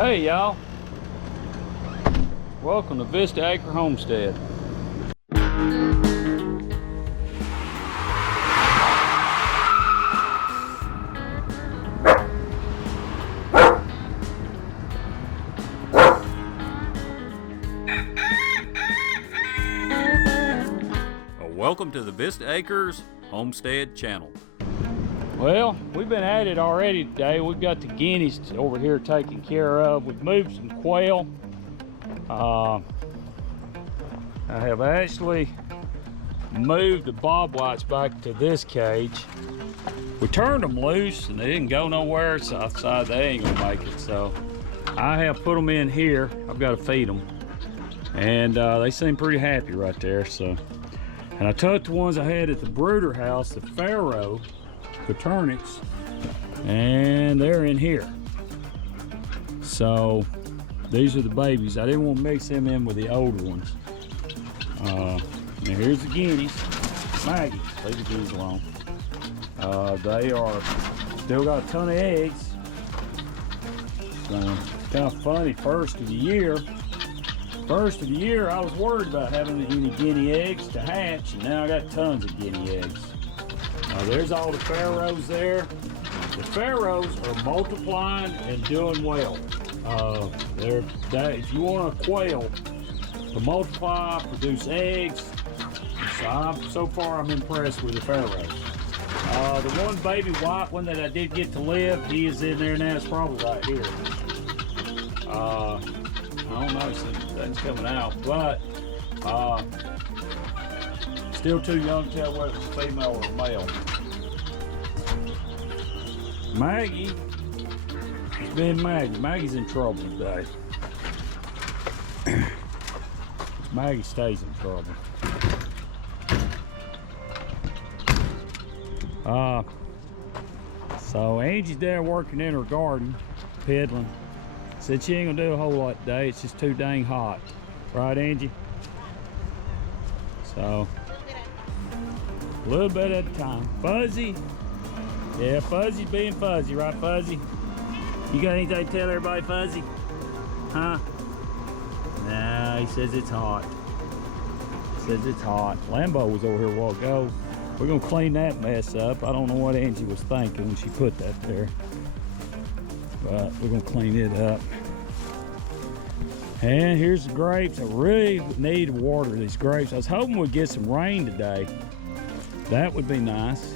Hey y'all, welcome to Vista Acre Homestead. Welcome to the Vista Acres Homestead channel. Well, we've been at it already today. We've got the guineas over here taken care of. We've moved some quail. I have actually moved the bob whites back to this cage. We turned them loose and they didn't go nowhere, so I decided they ain't gonna make it. So I have put them in here. I've got to feed them. And they seem pretty happy right there. So, and I took the ones I had at the brooder house, the Pharaoh, Paternix, and they're in here. So these are the babies. I didn't want to mix them in with the older ones. Now here's the guineas. Maggie, leave the guineas alone. They are still got a ton of eggs. So kind of funny, first of the year I was worried about having any guinea eggs to hatch, and now I got tons of guinea eggs. There's all the Pharaohs there. The Pharaohs are multiplying and doing well. If you want a quail to multiply, produce eggs, so far I'm impressed with the Pharaohs. The one baby white one that I did get to live, he is in there now. It's probably right here. I don't know, things coming out, but still too young to tell whether it's a female or a male. Maggie, it's been Maggie. Maggie's in trouble today. Maggie stays in trouble. So Angie's there working in her garden, piddling. Said she ain't gonna do a whole lot today. It's just too dang hot. Right, Angie? So, a little bit at a time. Fuzzy. Yeah, Fuzzy's being fuzzy, right, Fuzzy? You got anything to tell everybody, Fuzzy? Huh? Nah, he says it's hot. He says it's hot. Lambo was over here a while ago. We're gonna clean that mess up. I don't know what Angie was thinking when she put that there, but we're gonna clean it up. And here's the grapes. I really need to water these grapes. I was hoping we'd get some rain today. That would be nice.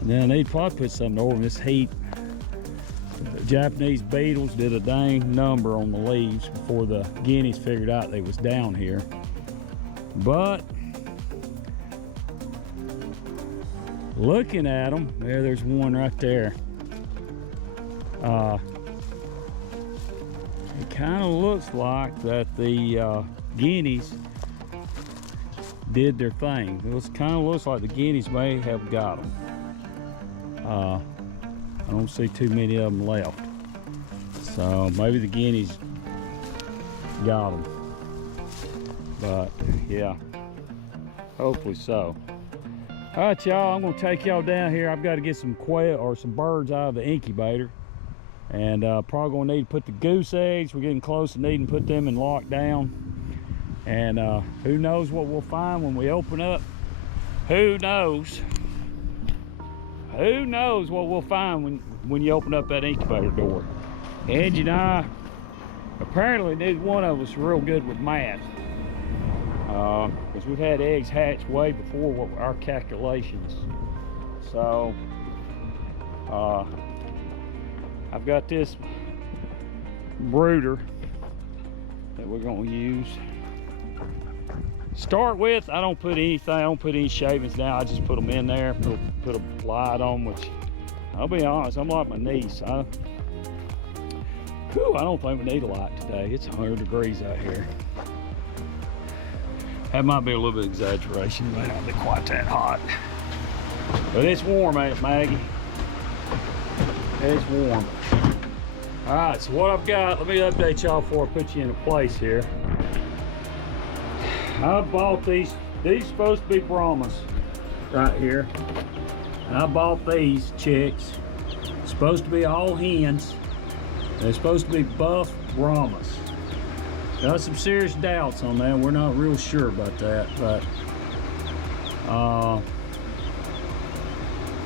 And then they'd probably put something over in this heat. The Japanese beetles did a dang number on the leaves before the guineas figured out they was down here. But looking at them, there's one right there. It kind of looks like that the guineas did their thing. It kind of looks like the guineas may have got them. I don't see too many of them left. So maybe the guineas got them. But yeah, hopefully so. All right, y'all, I'm gonna take y'all down here. I've got to get some quail or some birds out of the incubator. And probably gonna need to put the goose eggs. We're getting close to needing to put them in lockdown. And who knows what we'll find when we open up. Who knows what we'll find when you open up that incubator door. Angie and I, apparently neither one of us is real good with math. Because we've had eggs hatch way before what our calculations. So I've got this brooder that we're going to use. Start with, I don't put anything, I don't put any shavings down. I just put them in there, put a light on, which I'll be honest, I'm like my niece. I don't think we need a light today. It's 100 degrees out here. That might be a little bit of exaggeration. It may not be quite that hot. But it's warm, ain't it, Maggie? It's warm. All right, so what I've got, let me update y'all before I put you into place here. I bought these are supposed to be Brahmas right here. And I bought these chicks. Supposed to be all hens. They're supposed to be buff Brahmas. Got some serious doubts on that. We're not real sure about that, but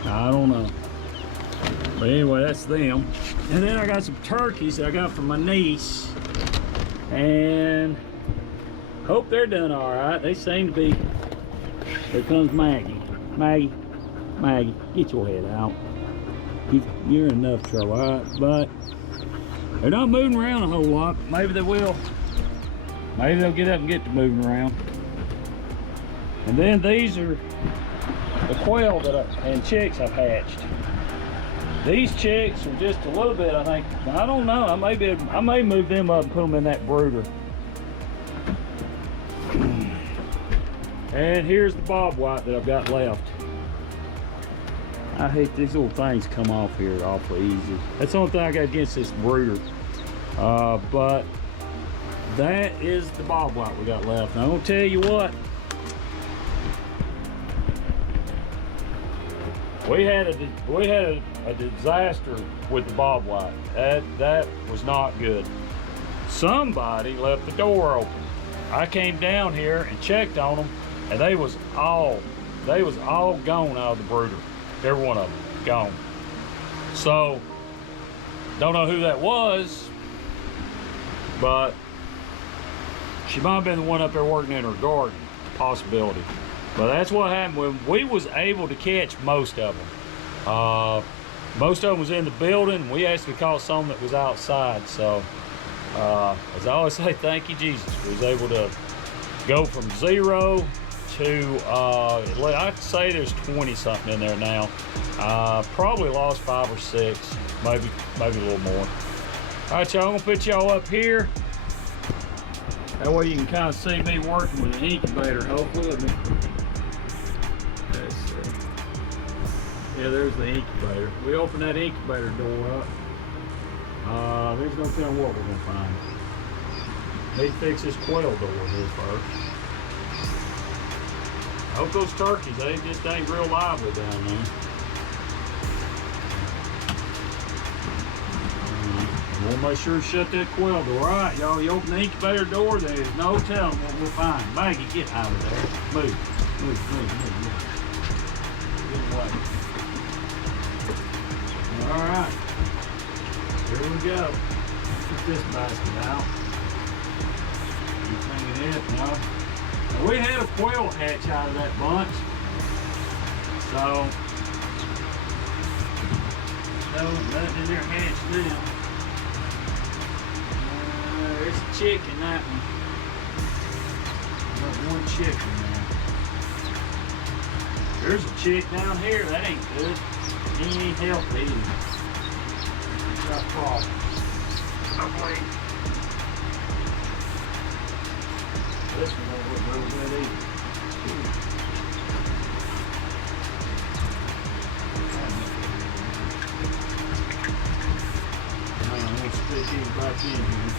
I don't know. But anyway, that's them. And then I got some turkeys that I got from my niece, and hope they're doing all right. They seem to be. Here comes Maggie. Maggie, get your head out. You're in enough trouble, all right? But they're not moving around a whole lot. Maybe they will. Maybe they'll get up and get to moving around. And then these are the quail and chicks I've hatched. These chicks are just a little bit, I think. I don't know. I may move them up and put them in that brooder. And here's the bobwhite that I've got left. I hate these little things come off here awfully easy. That's the only thing I got against this brooder. But that is the bobwhite we got left. Now I'm gonna tell you what. We had a disaster with the bobwhite. That was not good. Somebody left the door open. I came down here and checked on them, and they was all gone out of the brooder. Every one of them gone. So don't know who that was, but she might have been the one up there working in her garden. Possibility. But that's what happened when we was able to catch most of them. Most of them was in the building. We actually caught some that was outside. So as I always say, thank you, Jesus. We was able to go from 0 to, I'd say there's 20 something in there now. Probably lost 5 or 6, maybe a little more. All right, y'all, I'm gonna put y'all up here. That way you can kind of see me working with an incubator, hopefully. Yeah, there's the incubator. We open that incubator door up. There's no telling what we're gonna find. Need to fix this quail door here first. I hope those turkeys, they just ain't real lively down there. We'll make sure to shut that quail door. All right, y'all, you open the incubator door, there's no telling what we'll find. Maggie, get out of there. Move. Get away. All right, here we go. Put this basket out. You clean it up now. Now, we had a quail hatch out of that bunch, so nothing in there hatched now. There's a chick in that one. Got one chicken there. There's a chick down here. That ain't good. He ain't healthy either. He's got problems. Oh, wait. This one don't look real good either. I'm going to stick him back in here.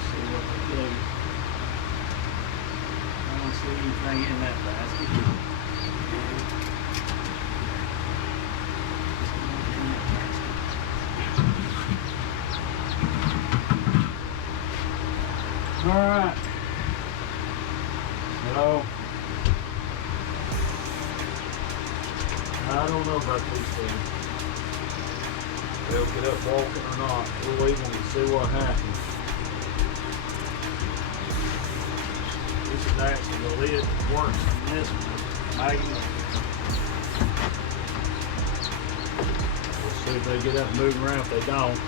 See what they do. I don't see anything in that basket. All right. So I don't know about these things. They'll get up walking or not. We'll leave them and see what happens. This is actually the lid that works on this one. Magnet. We'll see if they get up and move around. If they don't,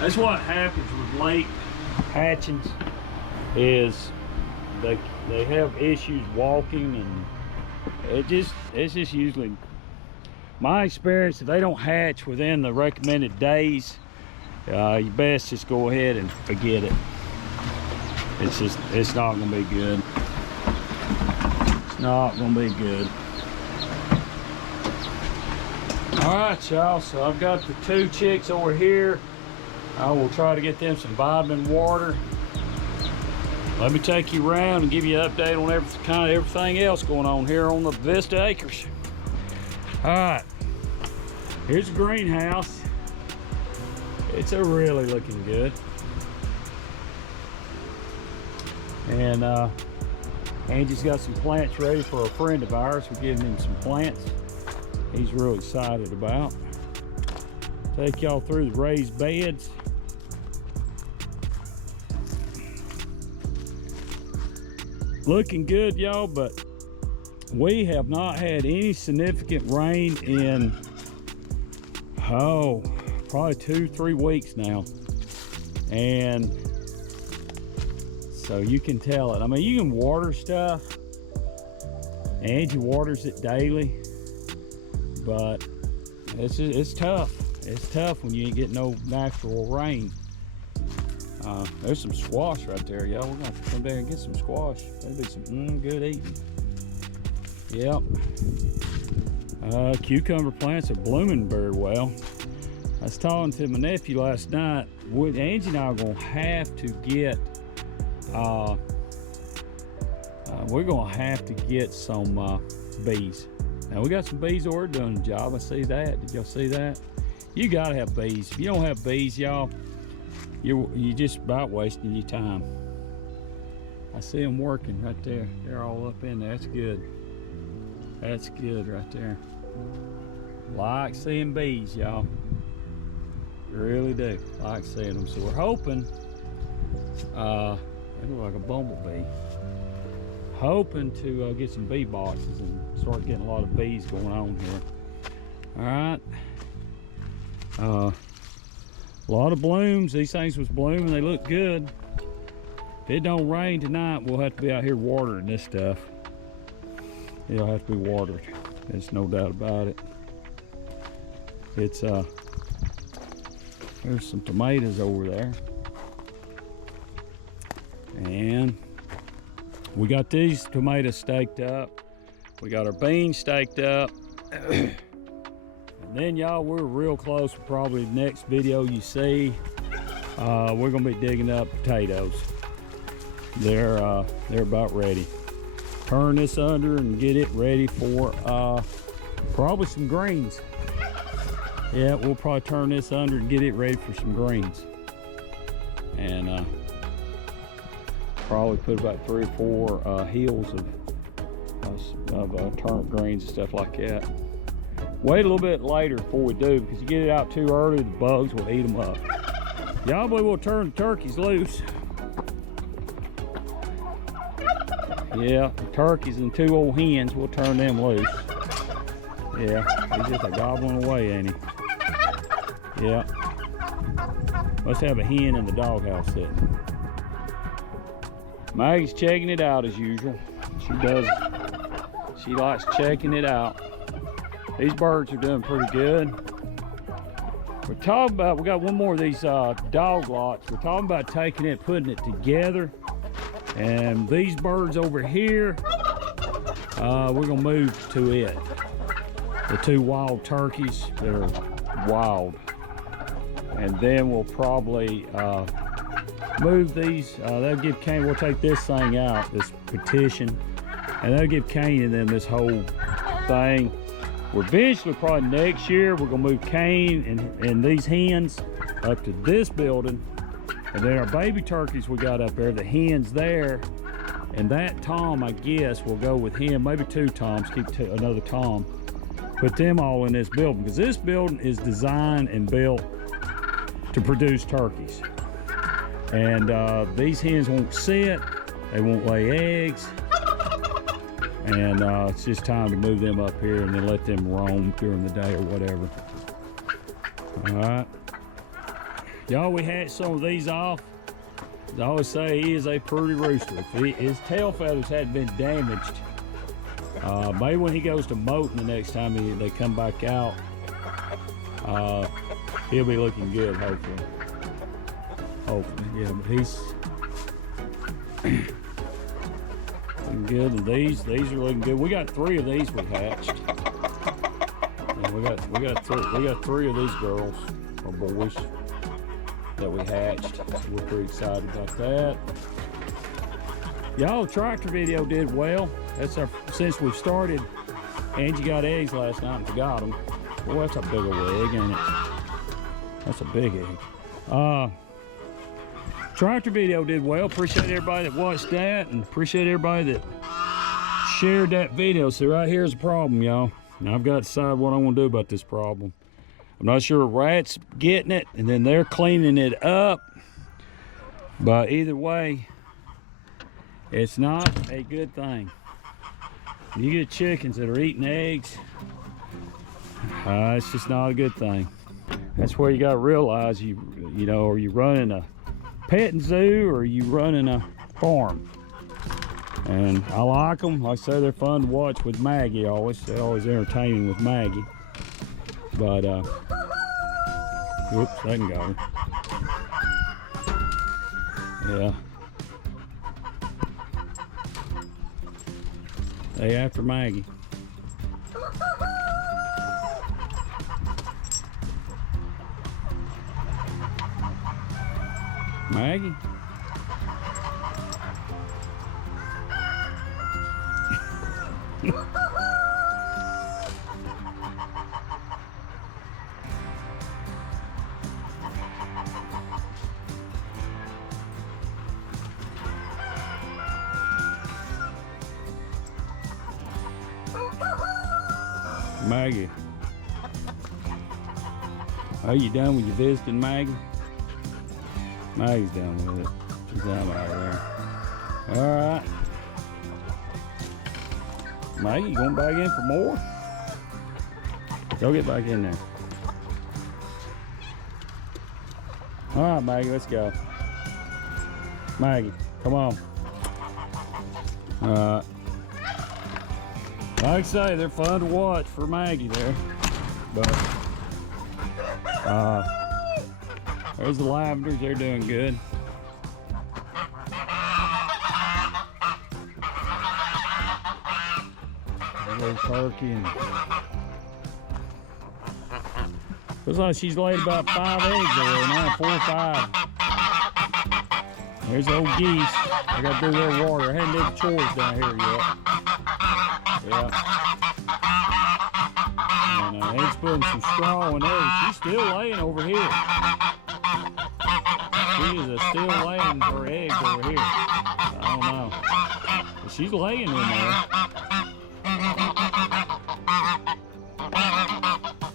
that's what happens with late hatchings, is they have issues walking, and it's just usually my experience. If they don't hatch within the recommended days, you best just go ahead and forget it. It's not gonna be good. It's not gonna be good. All right, y'all, so I've got the 2 chicks over here. I will try to get them some vitamin water. Let me take you around and give you an update on everything else going on here on the Vista Acres. All right, here's the greenhouse. It's really looking good. And Angie's got some plants ready for a friend of ours. We're giving him some plants he's real excited about. Take y'all through the raised beds. Looking good, y'all, but we have not had any significant rain in, probably 2-3 weeks now. And so you can tell it. I mean, you can water stuff. Angie waters it daily, but it's tough. It's tough when you ain't getting no natural rain. There's some squash right there, y'all. We're gonna have to come down and get some squash. That'd be some good eating. Yep. Cucumber plants are blooming very well. I was talking to my nephew last night. Angie and I are gonna have to get we're gonna have to get some bees. Now we got some bees already doing the job. I see that. Did y'all see that? You gotta have bees. If you don't have bees, y'all, you just about wasting your time. I see them working right there. They're all up in there. That's good. That's good right there. Like seeing bees, y'all. Really do like seeing them. So we're hoping, they look like a bumblebee. Hoping to get some bee boxes and start getting a lot of bees going on here. All right. A lot of blooms. These things was blooming. They look good. If it don't rain tonight, we'll have to be out here watering this stuff. It'll have to be watered. There's no doubt about it. It's there's some tomatoes over there. And we got these tomatoes staked up. We got our beans staked up. And then y'all, we're real close. Probably the next video you see, we're gonna be digging up potatoes. They're about ready. Turn this under and get it ready for probably some greens. Yeah, we'll probably turn this under and get it ready for some greens. And probably put about 3 or 4 heels of turnip greens and stuff like that. Wait a little bit later before we do, because you get it out too early, the bugs will eat them up. Y'all believe we'll turn the turkeys loose. Yeah, turkeys and 2 old hens, we'll turn them loose. Yeah, he's just a gobbling away, ain't he? Yeah. Must have a hen in the doghouse sitting. Maggie's checking it out as usual. She does. She likes checking it out. These birds are doing pretty good. We're talking about, we got one more of these dog lots. We're talking about taking it, putting it together. And these birds over here, we're gonna move to it. The 2 wild turkeys that are wild. And then we'll probably move these. That'll give Cain, we'll take this thing out, this petition, and that'll give Cain and them this whole thing. We're eventually, probably next year, we're gonna move Cain and these hens up to this building. And then our baby turkeys we got up there, the hens there, and that tom, I guess, will go with him. Maybe 2 toms, keep another tom. Put them all in this building, because this building is designed and built to produce turkeys. And these hens won't sit, they won't lay eggs. And it's just time to move them up here and then let them roam during the day or whatever. All right. Y'all, we hatched some of these off. As I always say, he is a pretty rooster. If his tail feathers hadn't been damaged, maybe when he goes to molting the next time they come back out, he'll be looking good, hopefully. Hopefully, yeah, but he's looking good. And these are looking good. We got 3 of these we hatched. And we got 3 of these girls or boys that we hatched. So we're pretty excited about that. Y'all, tractor video did well. That's our, since we've started. Angie got eggs last night and forgot them. Boy, that's a big old egg, ain't it? That's a big egg. Tractor video did well. Appreciate everybody that watched that, and appreciate everybody that shared that video. So right here's the problem, y'all. Now I've got to decide what I want to do about this problem. I'm not sure rats getting it, and then they're cleaning it up. But either way, it's not a good thing. You get chickens that are eating eggs, it's just not a good thing. That's where you got to realize, you know, are you running a petting zoo or are you running a farm? And I like them. Like I say, they're fun to watch with Maggie always. They're always entertaining with Maggie. But, whoops, they can go. Yeah. They after Maggie. Maggie? Maggie. Are you done with your visiting, Maggie? Maggie's done with it. She's out right there. Alright. Maggie, you going back in for more? Go get back in there. Alright, Maggie, let's go. Maggie, come on. Alright. Like I say, they're fun to watch for Maggie there. But there's the lavenders, they're doing good. There's turkey and looks like she's laid about 5 eggs over now, 4 or 5. There's old geese. I got to do their water. I hadn't did the chores down here yet. Yeah. And Ed's putting some straw in there. She's still laying over here. She is still laying her eggs over here. I don't know. But she's laying in there.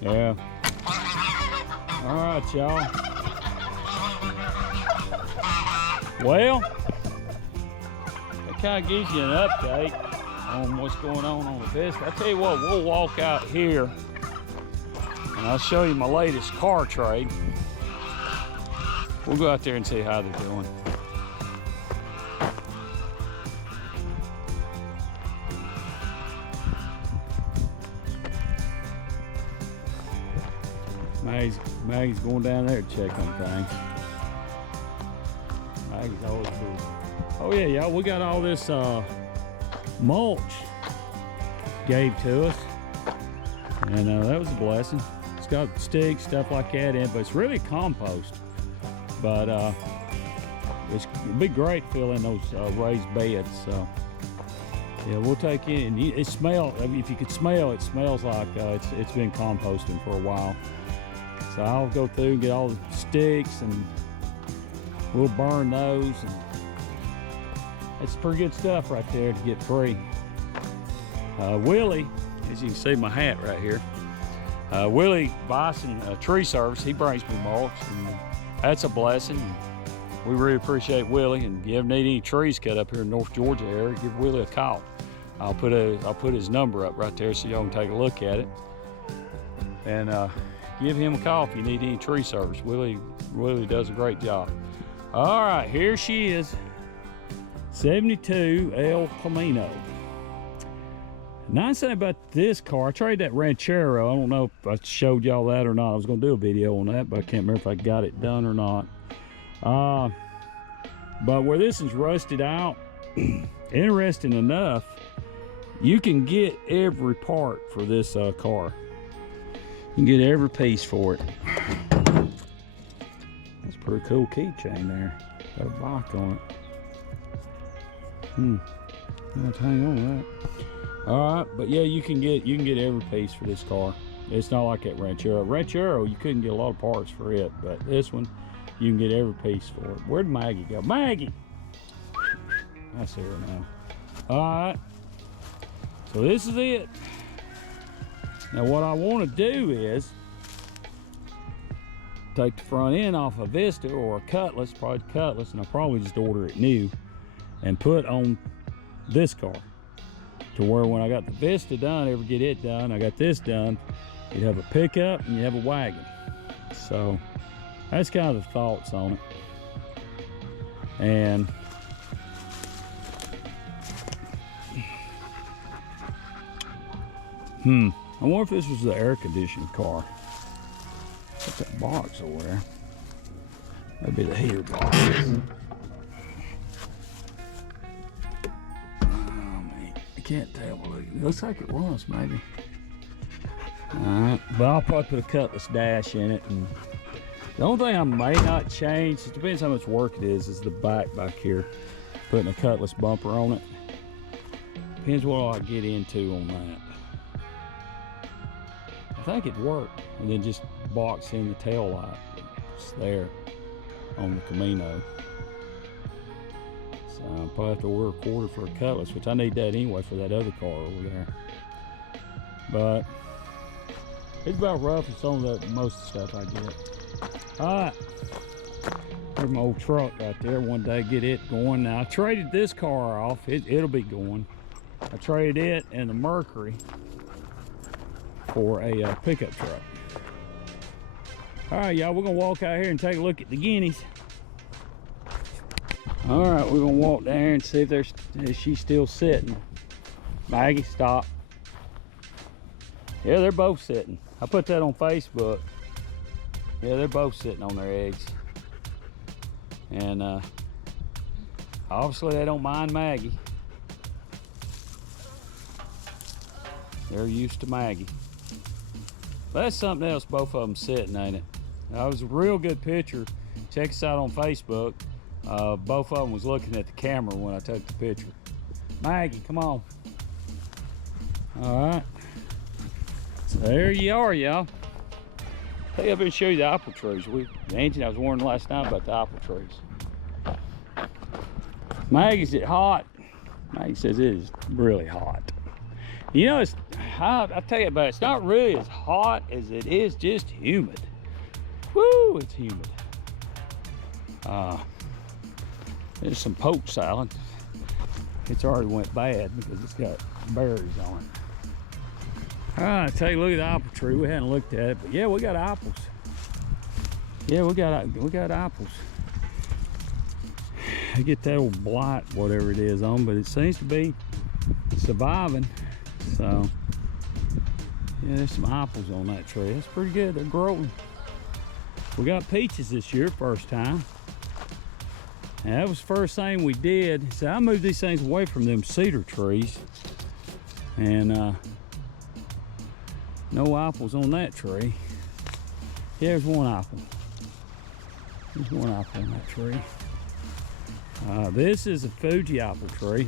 Yeah. All right, y'all. Well, that kind of gives you an update on what's going on the business. I tell you what, we'll walk out here and I'll show you my latest car trade. We'll go out there and see how they're doing. Maggie's going down there to check on things. Maggie's always cool. Oh yeah, y'all, we got all this mulch gave to us, and that was a blessing. It's got sticks, stuff like that in it, but it's really compost. But it'd be great filling those raised beds. So yeah, we'll take it. And it smells. I mean, if you could smell, it smells like it's been composting for a while. So I'll go through and get all the sticks, and we'll burn those. And it's pretty good stuff right there to get free. Willie, as you can see my hat right here, Willie Bison Tree Service, he brings me mulch, and that's a blessing. We really appreciate Willie, and if you ever need any trees cut up here in North Georgia area, give Willie a call. I'll put his number up right there so y'all can take a look at it. And give him a call if you need any tree service. Willie does a great job. All right, here she is, 72 El Camino. Nice thing about this car, I traded that Ranchero. I don't know if I showed y'all that or not. I was gonna do a video on that, but I can't remember if I got it done or not. But where this is rusted out, interesting enough, you can get every part for this car. You can get every piece for it. That's a pretty cool keychain there. Got a box on it. Let's hang on to that. All right, but yeah, you can get every piece for this car. It's not like that Ranchero. Ranchero, you couldn't get a lot of parts for it, but this one, you can get every piece for it. Where'd Maggie go? Maggie! I see her now. All right, so this is it. Now what I want to do is take the front end off a Vista or a Cutlass, probably Cutlass, and I'll probably just order it new and put on this car, to where when I got the Vista done, ever get it done, I got this done, you have a pickup and you have a wagon. So that's kind of the thoughts on it. And I wonder if this was the air conditioning car. Put that box over there. That'd be the heater box. Can't tell. It looks like it was, maybe. Alright, but I'll probably put a Cutlass dash in it. And the only thing I may not change, it depends how much work it is the back here. Putting a Cutlass bumper on it. Depends what I get into on that. I think it'd work. And then just box in the tail light. It's there on the Camino. I'll probably have to order a quarter for a Cutlass, which I need that anyway for that other car over there. But it's about rough as some of the most of the stuff I get. All right, there's my old truck right there. One day get it going. Now I traded this car off. It'll be going. I traded it and the Mercury for a pickup truck. All right, y'all, we're gonna walk out here and take a look at the Guineas. All right, we're gonna walk down here and see if she's still sitting. Maggie, stop. Yeah, they're both sitting. I put that on Facebook. Yeah, they're both sitting on their eggs. And obviously they don't mind Maggie. They're used to Maggie. But that's something else, both of them sitting, ain't it? That was a real good picture. Check us out on Facebook. Both of them was looking at the camera when I took the picture. Maggie, come on. All right. So there you are, y'all. Hey, I've been show you the apple trees. Angie and I was warning last night about the apple trees. Maggie's it hot? Maggie says it is really hot. You know, I'll tell you about it. It's not really as hot as it is just humid. Woo, it's humid. There's some poke salad. It's already went bad because it's got berries on it. All right, take a look at the apple tree. We hadn't looked at it, but yeah, we got apples. Yeah, we got apples. I get that old blight, whatever it is, on, but it seems to be surviving. So yeah, there's some apples on that tree. That's pretty good. They're growing. We got peaches this year, first time. And that was the first thing we did. So I moved these things away from them cedar trees. And no apples on that tree. Yeah, there's one apple. There's one apple on that tree. This is a Fuji apple tree.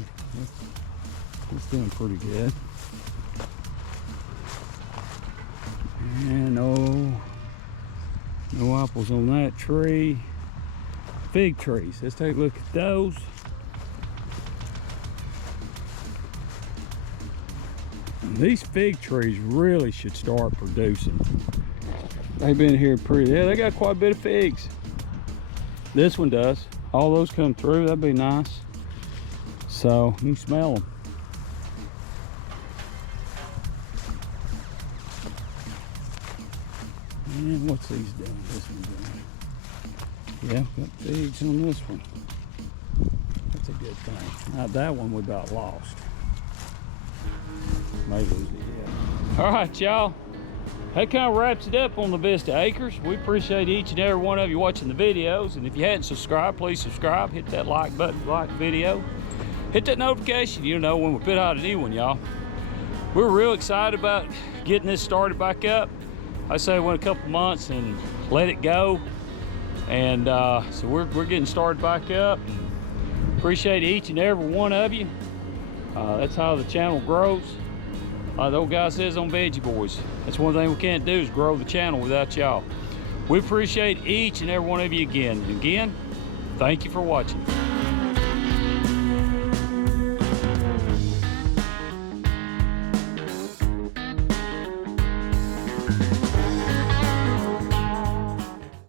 It's doing pretty good. And no apples on that tree. Fig trees, let's take a look at those. And these fig trees really should start producing. They've been here they got quite a bit of figs. This one does. All those come through, that'd be nice. So you can smell them. And what's these doing? This one doing? Yeah, got figs on this one. That's a good thing. Now that one we about lost. Maybe we did. All right, y'all. That kind of wraps it up on the Vista Acres. We appreciate each and every one of you watching the videos. And if you hadn't subscribed, please subscribe. Hit that like button, like the video. Hit that notification, you know when we put out a new one, y'all. We're real excited about getting this started back up. I say wait a couple months and let it go. And so we're getting started back up. Appreciate each and every one of you. That's how the channel grows. Like the old guy says on Veggie Boys, that's one thing we can't do is grow the channel without y'all. We appreciate each and every one of you again. Again, thank you for watching.